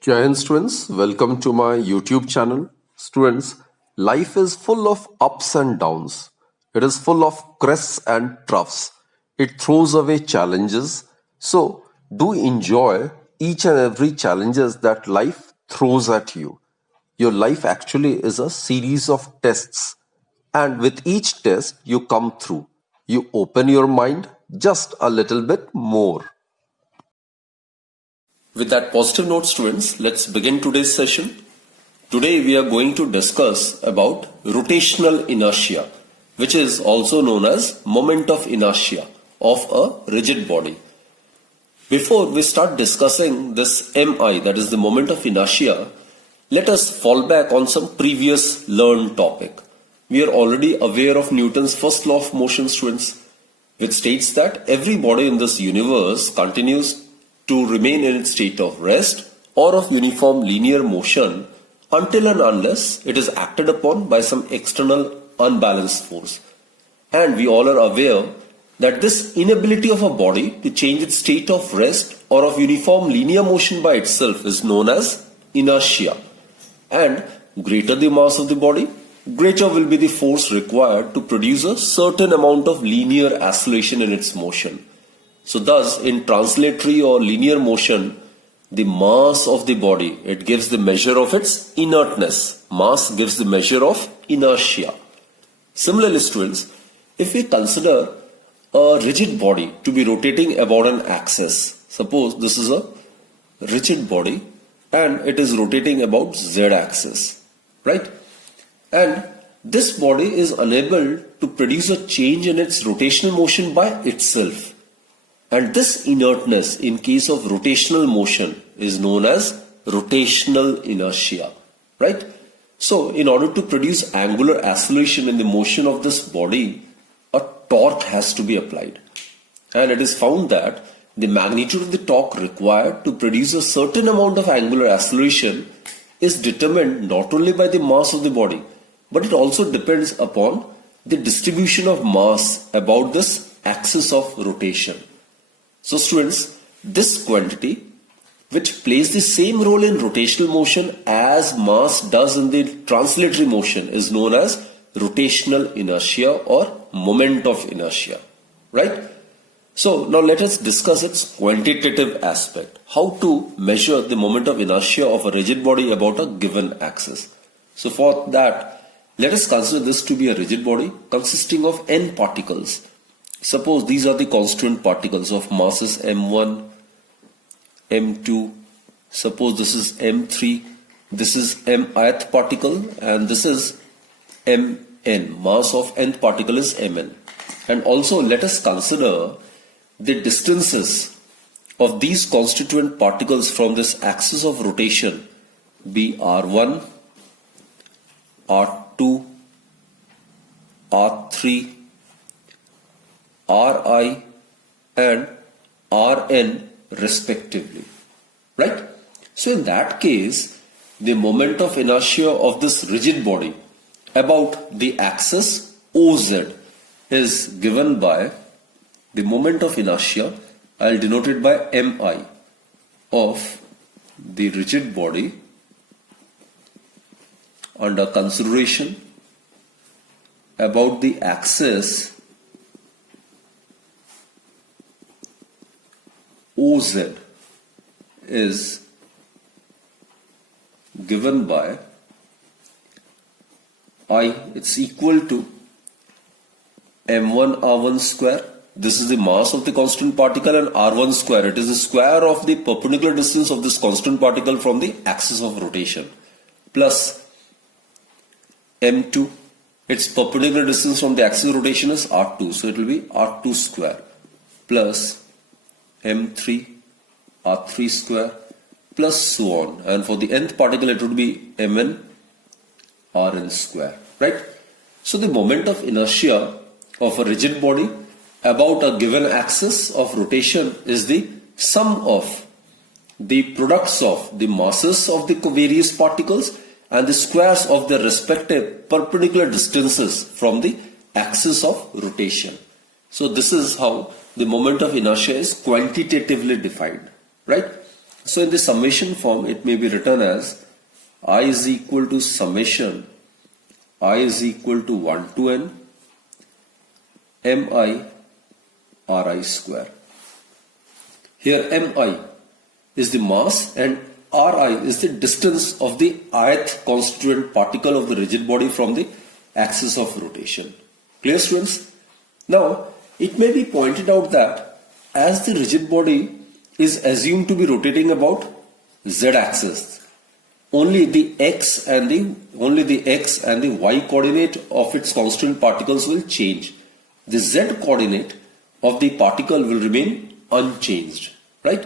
Jai Hind students, welcome to my YouTube channel. Students, life is full of ups and downs. It is full of crests and troughs. It throws away challenges. So, do enjoy each and every challenges that life throws at you. Your life actually is a series of tests. And with each test you come through, you open your mind just a little bit more. With that positive note, students, let's begin today's session. Today we are going to discuss about rotational inertia, which is also known as moment of inertia of a rigid body. Before we start discussing this MI, that is the moment of inertia, let us fall back on some previous learned topic. We are already aware of Newton's first law of motion, students, which states that every body in this universe continues to remain in its state of rest or of uniform linear motion until and unless it is acted upon by some external unbalanced force. And we all are aware that this inability of a body to change its state of rest or of uniform linear motion by itself is known as inertia. And greater the mass of the body, greater will be the force required to produce a certain amount of linear acceleration in its motion. So thus, in translatory or linear motion, the mass of the body, it gives the measure of its inertness. Mass gives the measure of inertia. Similarly, students, if we consider a rigid body to be rotating about an axis, suppose this is a rigid body and it is rotating about z-axis, right? And this body is unable to produce a change in its rotational motion by itself. And this inertness in case of rotational motion is known as rotational inertia, right? So in order to produce angular acceleration in the motion of this body, a torque has to be applied. And it is found that the magnitude of the torque required to produce a certain amount of angular acceleration is determined not only by the mass of the body, but it also depends upon the distribution of mass about this axis of rotation. So students, this quantity, which plays the same role in rotational motion as mass does in the translatory motion, is known as rotational inertia or moment of inertia, right? So now let us discuss its quantitative aspect. How to measure the moment of inertia of a rigid body about a given axis. So for that, let us consider this to be a rigid body consisting of n particles. Suppose these are the constituent particles of masses m1, m2, suppose this is m3, this is mith particle and this is mn, mass of nth particle is mn. And also let us consider the distances of these constituent particles from this axis of rotation be r1, r2, r3, Ri and Rn respectively, right? So in that case, the moment of inertia of this rigid body about the axis OZ is given by the moment of inertia, I'll denote it by Mi, of the rigid body under consideration about the axis OZ is given by I, it's equal to m1 r1 square. This is the mass of the constant particle, and r1 square, it is the square of the perpendicular distance of this constant particle from the axis of rotation, plus m2, its perpendicular distance from the axis of rotation is r2, so it will be r2 square, plus m3, r3 square, plus so on. And for the nth particle it would be mn, rn square, right? So the moment of inertia of a rigid body about a given axis of rotation is the sum of the products of the masses of the various particles and the squares of their respective perpendicular distances from the axis of rotation. So this is how the moment of inertia is quantitatively defined, right? So in the summation form, it may be written as I is equal to summation I is equal to 1 to n mi ri square. Here mi is the mass and ri is the distance of the ith constituent particle of the rigid body from the axis of rotation. Clear, students? Now, it may be pointed out that as the rigid body is assumed to be rotating about z-axis, only the x and the y coordinate of its constituent particles will change. The z coordinate of the particle will remain unchanged, right?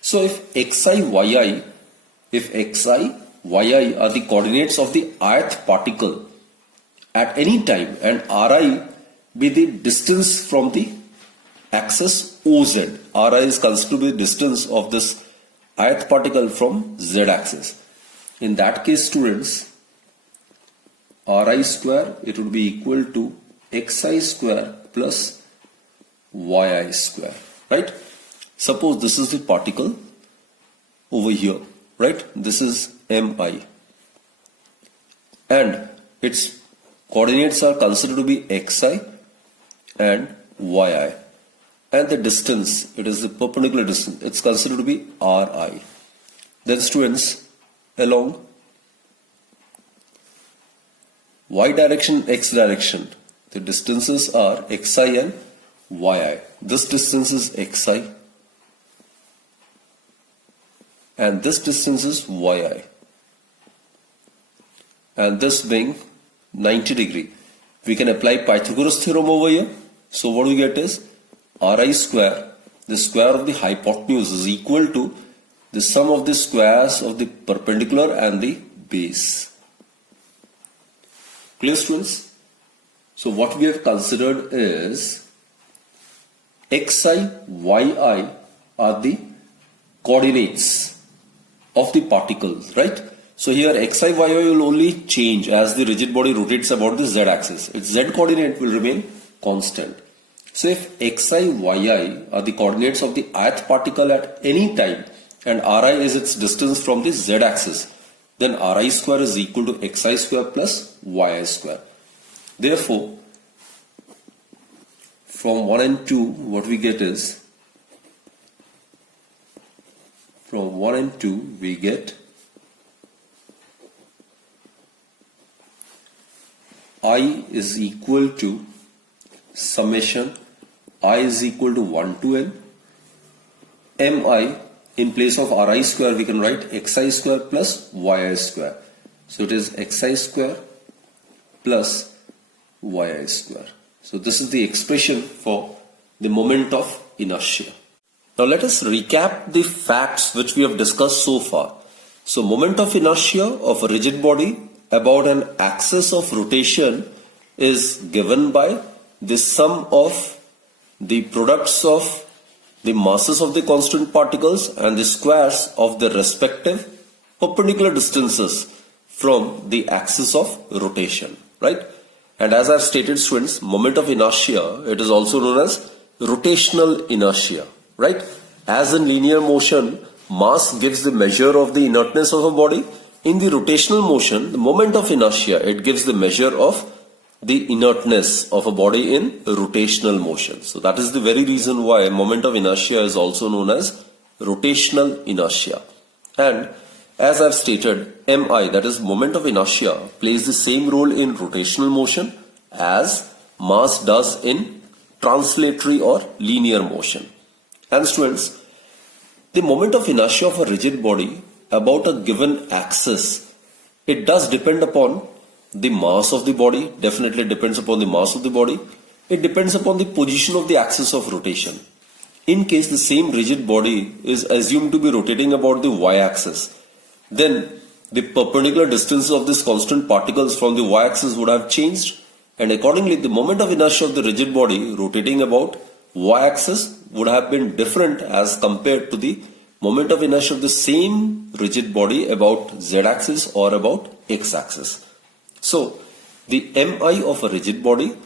So if xi, yi are the coordinates of the ith particle at any time and ri be the distance from the axis OZ, ri is considered to be the distance of this ith particle from z axis. In that case, students, ri square, it would be equal to xi square plus yi square, right? Suppose this is the particle over here, right? This is mi and its coordinates are considered to be xi and yi, and the distance, it is the perpendicular distance, it's considered to be ri. Then students, along y direction, x direction, the distances are xi and yi. This distance is xi and this distance is yi, and this being 90 degree. We can apply Pythagoras theorem over here. So what we get is ri square, the square of the hypotenuse, is equal to the sum of the squares of the perpendicular and the base. Clear, students? So what we have considered is xi, yi are the coordinates of the particles, right? So here xi, yi will only change as the rigid body rotates about the z-axis. Its z coordinate will remain constant. So if xi, yi are the coordinates of the ith particle at any time and ri is its distance from the z-axis, then ri square is equal to xi square plus yi square. Therefore, from 1 and 2, what we get is, from 1 and 2, we get I is equal to summation I is equal to 1 to n mi. In place of ri square, we can write xi square plus yi square. So it is xi square plus yi square. So this is the expression for the moment of inertia. Now let us recap the facts which we have discussed so far. So moment of inertia of a rigid body about an axis of rotation is given by the sum of the products of the masses of the constant particles and the squares of the respective perpendicular distances from the axis of rotation, right? And as I've stated, students, moment of inertia, it is also known as rotational inertia, right? As in linear motion, mass gives the measure of the inertness of a body. In the rotational motion, the moment of inertia, it gives the measure of the inertness of a body in rotational motion. So that is the very reason why moment of inertia is also known as rotational inertia. And as I've stated, mi, that is moment of inertia, plays the same role in rotational motion as mass does in translatory or linear motion. And students, the moment of inertia of a rigid body about a given axis, it does depend upon the mass of the body, definitely depends upon the mass of the body. It depends upon the position of the axis of rotation. In case the same rigid body is assumed to be rotating about the y-axis, then the perpendicular distance of these constant particles from the y-axis would have changed, and accordingly the moment of inertia of the rigid body rotating about y-axis would have been different as compared to the moment of inertia of the same rigid body about z-axis or about x-axis. So, the mi of a rigid body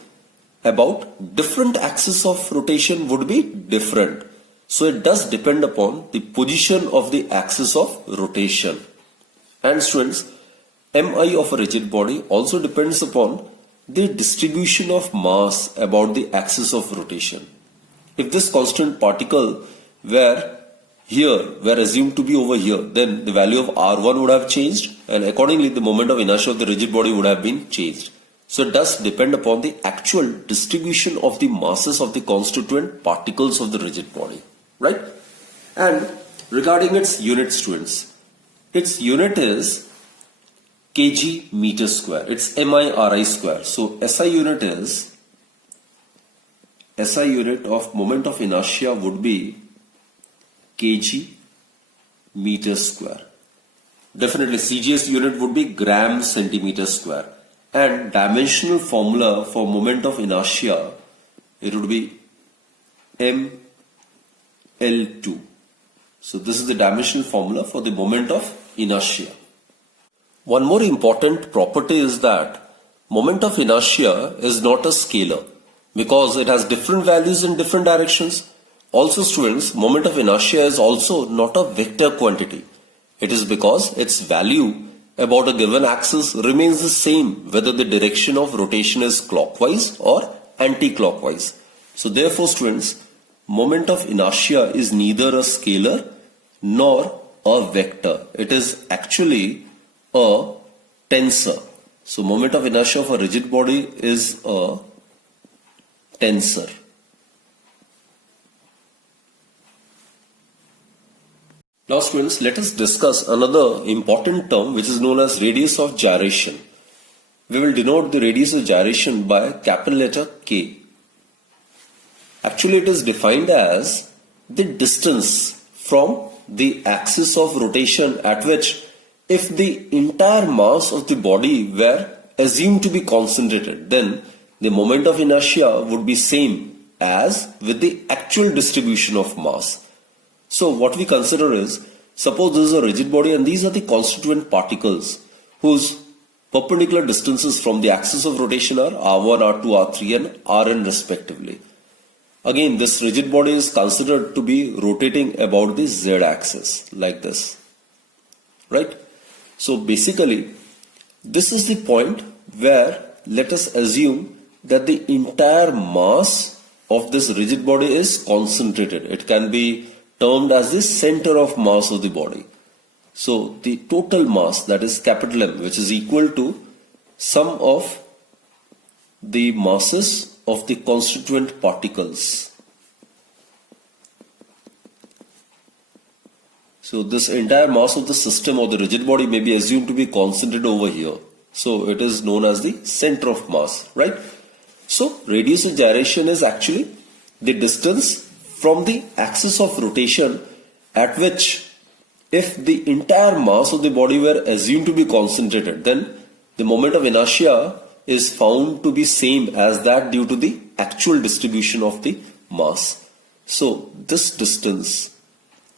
about different axis of rotation would be different. So it does depend upon the position of the axis of rotation. And students, Mi of a rigid body also depends upon the distribution of mass about the axis of rotation. If this constant particle were assumed to be over here, then the value of R1 would have changed, and accordingly the moment of inertia of the rigid body would have been changed. So it does depend upon the actual distribution of the masses of the constituent particles of the rigid body, right? And regarding its unit, students, its unit is kg meter square. It's MIRI square. So SI unit of moment of inertia would be kg meter square. Definitely CGS unit would be gram centimeter square. And dimensional formula for moment of inertia, it would be mL2. So this is the dimensional formula for the moment of inertia. One more important property is that moment of inertia is not a scalar because it has different values in different directions. Also students, moment of inertia is also not a vector quantity. It is because its value about a given axis remains the same whether the direction of rotation is clockwise or anti-clockwise. So therefore students, moment of inertia is neither a scalar nor a vector. It is actually a tensor. So moment of inertia of a rigid body is a tensor. Now students, let us discuss another important term which is known as radius of gyration. We will denote the radius of gyration by capital letter K. Actually it is defined as the distance from the axis of rotation at which if the entire mass of the body were assumed to be concentrated, then the moment of inertia would be same as with the actual distribution of mass. So what we consider is, suppose this is a rigid body and these are the constituent particles whose perpendicular distances from the axis of rotation are R1, R2, R3 and Rn respectively. Again, this rigid body is considered to be rotating about the Z axis like this, right? So basically, this is the point where let us assume that the entire mass of this rigid body is concentrated. It can be termed as the center of mass of the body. So the total mass, that is capital M, which is equal to sum of the masses of the constituent particles. So this entire mass of the system or the rigid body may be assumed to be concentrated over here. So it is known as the center of mass, right? So radius of gyration is actually the distance from the axis of rotation at which if the entire mass of the body were assumed to be concentrated, then the moment of inertia is found to be same as that due to the actual distribution of the mass. So this distance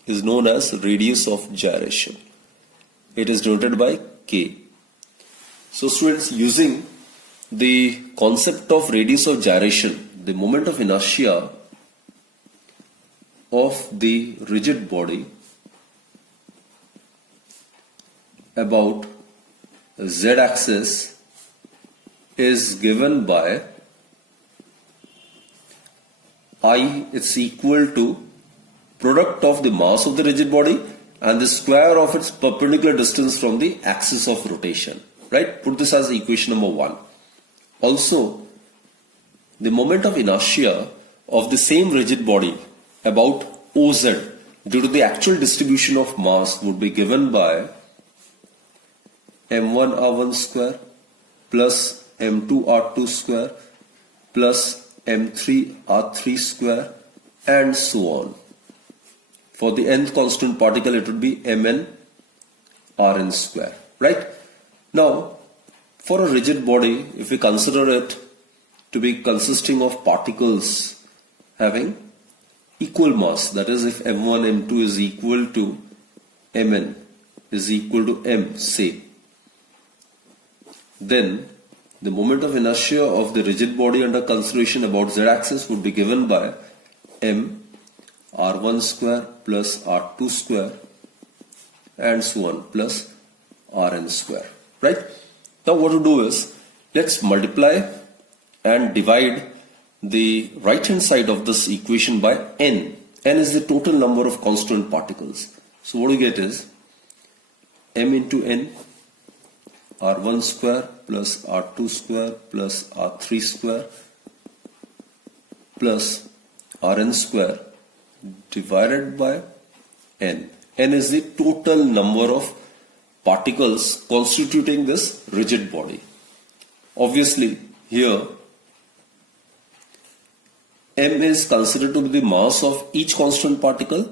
is known as radius of gyration. It is denoted by K. So students, using the concept of radius of gyration, the moment of inertia of the rigid body about Z axis is given by I, it's equal to product of the mass of the rigid body and the square of its perpendicular distance from the axis of rotation, right? Put this as equation number 1. Also, the moment of inertia of the same rigid body about OZ due to the actual distribution of mass would be given by m1r1 square plus m2r2 square plus m3r3 square and so on. For the nth constant particle it would be mn rn square, right? Now for a rigid body, if we consider it to be consisting of particles having equal mass, that is if m1 m2 is equal to mn is equal to m, say, then the moment of inertia of the rigid body under consideration about z axis would be given by m r1 square plus r2 square and so on plus rn square, right? Now what to do is, let's multiply and divide the right hand side of this equation by n. N is the total number of constituent particles. So what we get is m into n, r1 square plus r2 square plus r3 square plus rn square divided by n. N is the total number of particles constituting this rigid body. Obviously, here m is considered to be the mass of each constant particle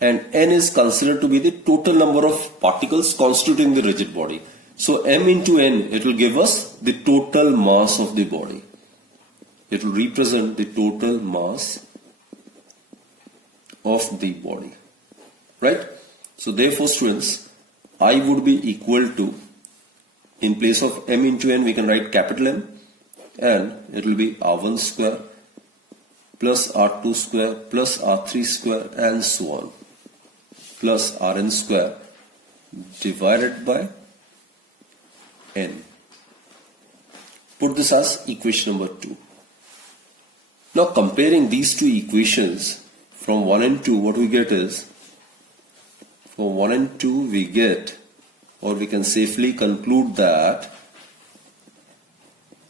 and n is considered to be the total number of particles constituting the rigid body. So m into n, it will give us the total mass of the body. It will represent the total mass of the body, right? So therefore students, I would be equal to, in place of m into n we can write capital M, and it will be r1 square plus r2 square plus r3 square and so on plus rn square divided by n. Put this as equation number 2. Now comparing these two equations from 1 and 2, what we get is, for 1 and 2 we get, or we can safely conclude that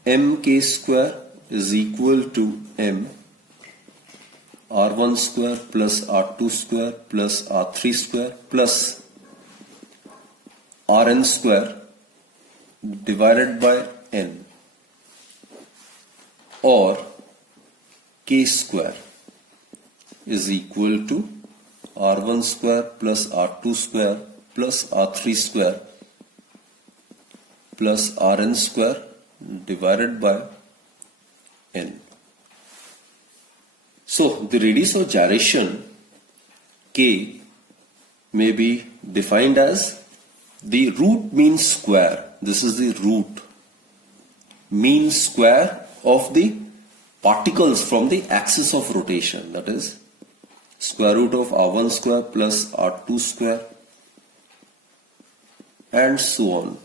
mk square is equal to m r1 square plus r2 square plus r3 square plus rn square divided by n, or k square is equal to r1 square plus r2 square plus r3 square plus rn square divided by n. So the radius of gyration k may be defined as the root mean square. This is the root mean square of the particles from the axis of rotation, that is square root of r1 square plus r2 square and so on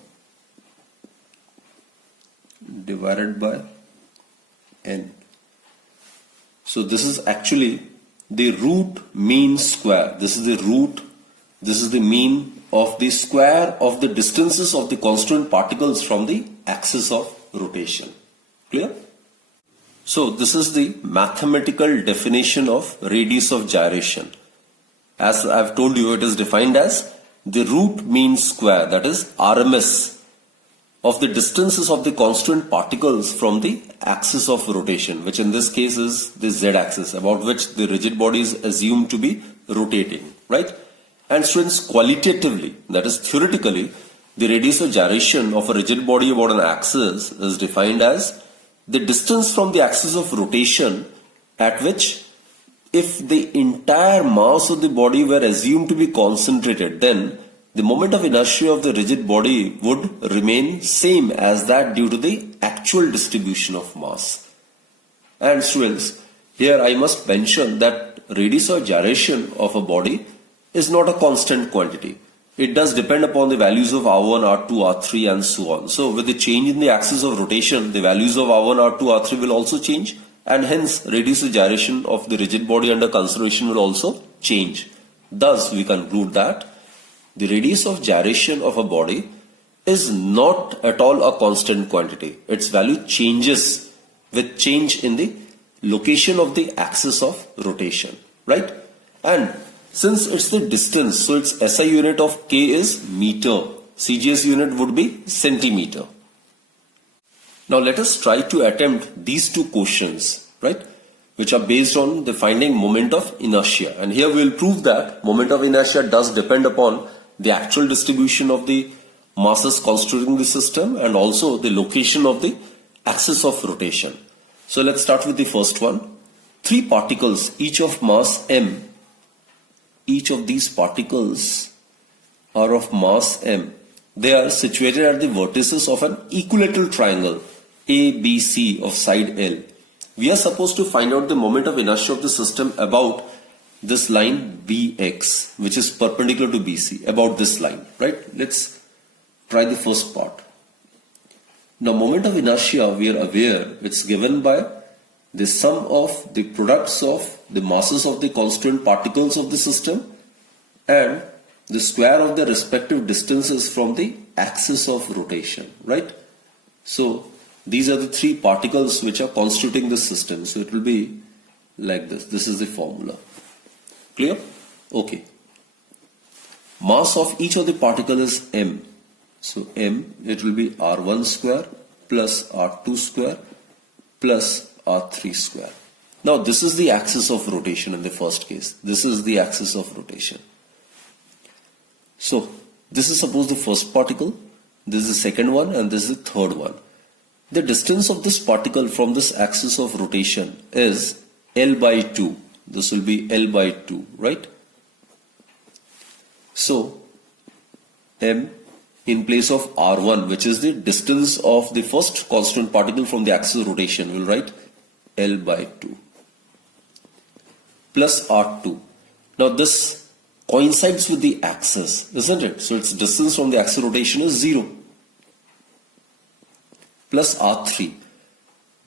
divided by n. So this is actually the root mean square. This is the root, this is the mean of the square of the distances of the constituent particles from the axis of rotation. Clear? So this is the mathematical definition of radius of gyration. As I've told you, it is defined as the root mean square, that is RMS, of the distances of the constituent particles from the axis of rotation, which in this case is the z-axis, about which the rigid body is assumed to be rotating, right? And students, qualitatively, that is theoretically, the radius of gyration of a rigid body about an axis is defined as the distance from the axis of rotation at which, if the entire mass of the body were assumed to be concentrated, then the moment of inertia of the rigid body would remain same as that due to the actual distribution of mass. And students, here I must mention that radius of gyration of a body is not a constant quantity. It does depend upon the values of R1, R2, R3 and so on. So with the change in the axis of rotation, the values of R1, R2, R3 will also change, and hence radius of gyration of the rigid body under consideration will also change. Thus we conclude that the radius of gyration of a body is not at all a constant quantity. Its value changes with change in the location of the axis of rotation, right? And since it's the distance, so its SI unit of K is meter. CGS unit would be centimeter. Now let us try to attempt these two questions, right? Which are based on the finding moment of inertia. And here we will prove that moment of inertia does depend upon the actual distribution of the masses constituting the system and also the location of the axis of rotation. So let's start with the first one. 3 particles, each of mass m. Each of these particles are of mass m. They are situated at the vertices of an equilateral triangle ABC of side L. We are supposed to find out the moment of inertia of the system about this line BX, which is perpendicular to BC, about this line, right? Let's try the first part. Now, moment of inertia, we are aware it's given by the sum of the products of the masses of the constituent particles of the system and the square of the respective distances from the axis of rotation, right? So these are the three particles which are constituting the system. So it will be like this. This is the formula. Clear? Okay. Mass of each of the particle is m. So m, it will be r1 square plus r2 square plus r3 square. Now this is the axis of rotation in the first case. This is the axis of rotation. So this is suppose the first particle, this is the second one, and this is the third one. The distance of this particle from this axis of rotation is L by 2. This will be L by 2, right? So m in place of r1, which is the distance of the first constant particle from the axis of rotation, we'll write L by 2 plus r2. Now this coincides with the axis, isn't it? So its distance from the axis of rotation is 0 plus r3.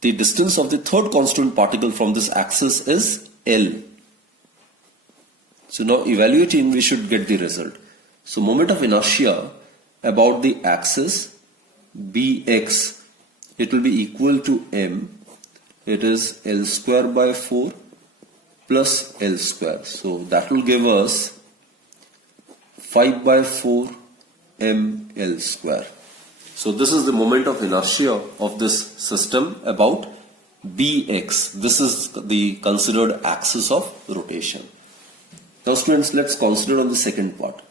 The distance of the third constant particle from this axis is L. So now evaluating, we should get the result. So moment of inertia about the axis Bx, it will be equal to m. It is L square by 4 plus L square. So that will give us 5 by 4 ml square. So this is the moment of inertia of this system about Bx. This is the considered axis of rotation. Now students, let's consider on the second part.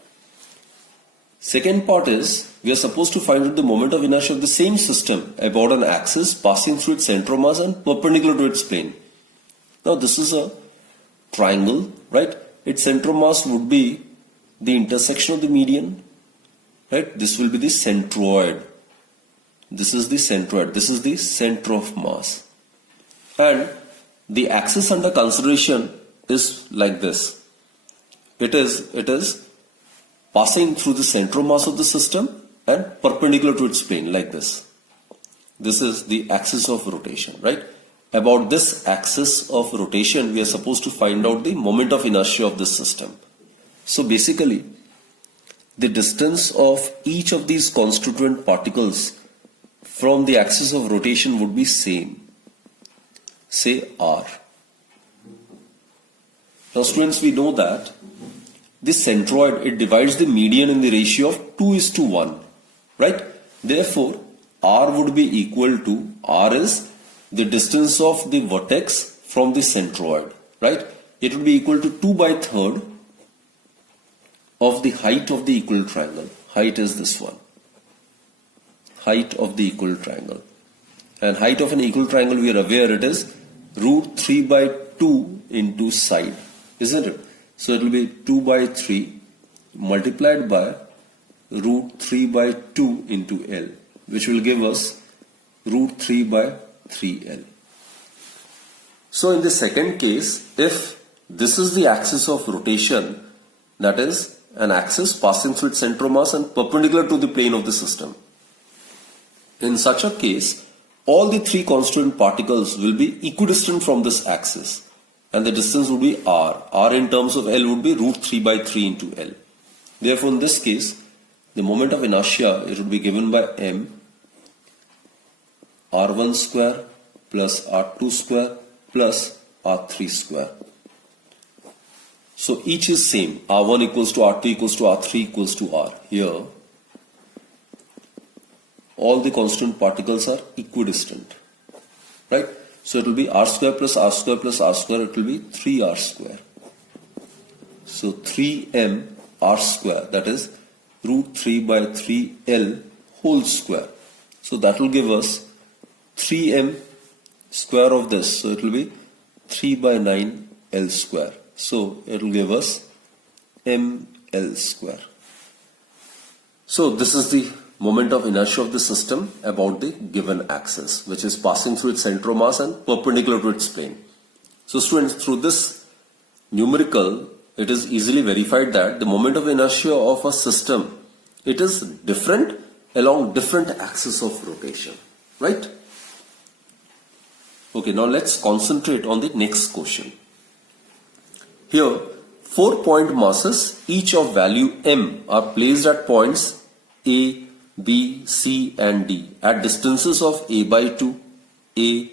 Second part is, we are supposed to find out the moment of inertia of the same system about an axis passing through its center of mass and perpendicular to its plane. Now this is a triangle, right? Its center of mass would be the intersection of the median, right? This will be the centroid. This is the centroid. This is the center of mass. And the axis under consideration is like this. It is passing through the center of mass of the system and perpendicular to its plane, like this. This is the axis of rotation, right? About this axis of rotation, we are supposed to find out the moment of inertia of this system. So basically, the distance of each of these constituent particles from the axis of rotation would be same. Say r. Now students, we know that this centroid, it divides the median in the ratio of 2:1, right? Therefore, r would be equal to, r is the distance of the vertex from the centroid, right? It would be equal to 2 by 3rd of the height of the equal triangle. Height is this one. Height of the equal triangle. And height of an equal triangle, we are aware it is root 3 by 2 into side, isn't it? So it will be 2 by 3 multiplied by root 3 by 2 into L, which will give us root 3 by 3L. So in the second case, if this is the axis of rotation, that is an axis passing through its center of mass and perpendicular to the plane of the system, in such a case, all the three constituent particles will be equidistant from this axis. And the distance would be r. R in terms of L would be root 3 by 3 into L. Therefore, in this case, the moment of inertia, it would be given by m r1 square plus r2 square plus r3 square. So each is same. R1 equals to R2 equals to R3 equals to R. Here, all the constant particles are equidistant, right? So it will be r square plus r square plus r square. It will be 3r square. So 3m r square, that is root 3 by 3l whole square. So that will give us 3m square of this. So it will be 3 by 9 l square. So it will give us ml square. So this is the moment of inertia of the system about the given axis, which is passing through its center of mass and perpendicular to its plane. So students, through this numerical, it is easily verified that the moment of inertia of a system, it is different along different axes of rotation, right? Okay, now let's concentrate on the next question. Here, 4 point masses, each of value m, are placed at points A, B, C and D at distances of a by 2, a,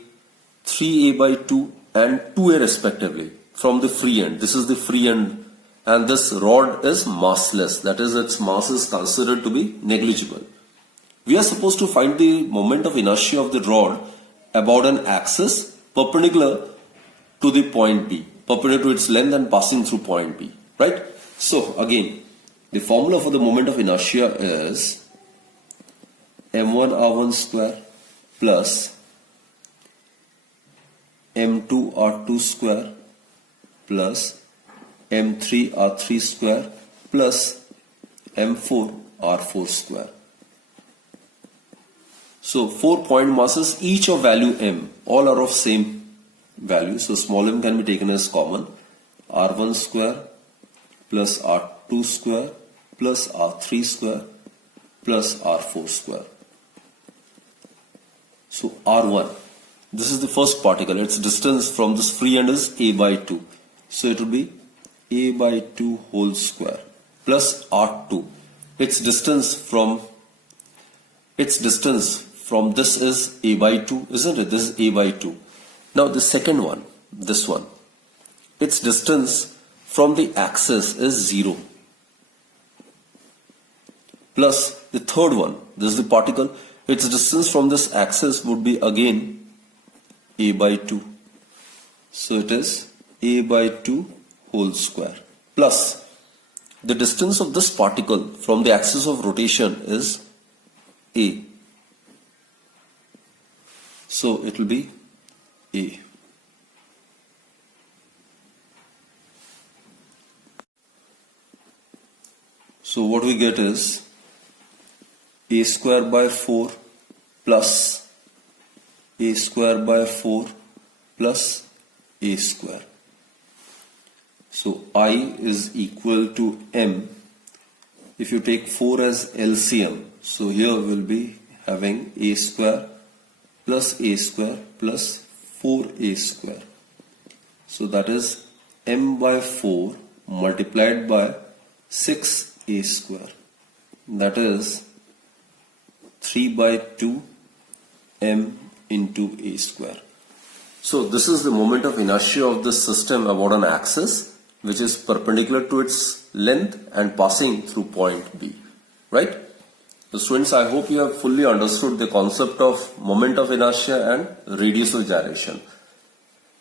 3a by 2 and 2a respectively from the free end. This is the free end, and this rod is massless, that is, its mass is considered to be negligible. We are supposed to find the moment of inertia of the rod about an axis perpendicular to the point B, perpendicular to its length and passing through point B, right? So again, the formula for the moment of inertia is m1r1 square plus m2r2 square plus m3r3 square plus m4r4 square. So 4 point masses, each of value m, all are of same value. So small m can be taken as common. r1 square plus r2 square plus r3 square plus r4 square. So r1, this is the first particle. Its distance from this free end is a by 2. So it will be a by 2 whole square plus r2. Its distance from this is a by 2, isn't it? This is a by 2. Now the second one, this one, its distance from the axis is 0. Plus the third one, this is the particle, its distance from this axis would be again a by 2. So it is a by 2 whole square plus the distance of this particle from the axis of rotation is a. So it will be a. So what we get is a square by 4 plus a square by 4 plus a square. So I is equal to m. If you take 4 as LCM, so here we will be having a square plus a square plus 4a square. So that is m by 4 multiplied by 6a square. That is 3 by 2 m into a square. So this is the moment of inertia of this system about an axis which is perpendicular to its length and passing through point B, right? So students, I hope you have fully understood the concept of moment of inertia and radius of gyration.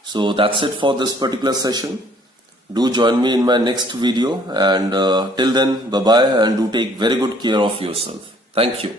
So that's it for this particular session. Do join me in my next video, and till then, bye bye, and do take very good care of yourself. Thank you.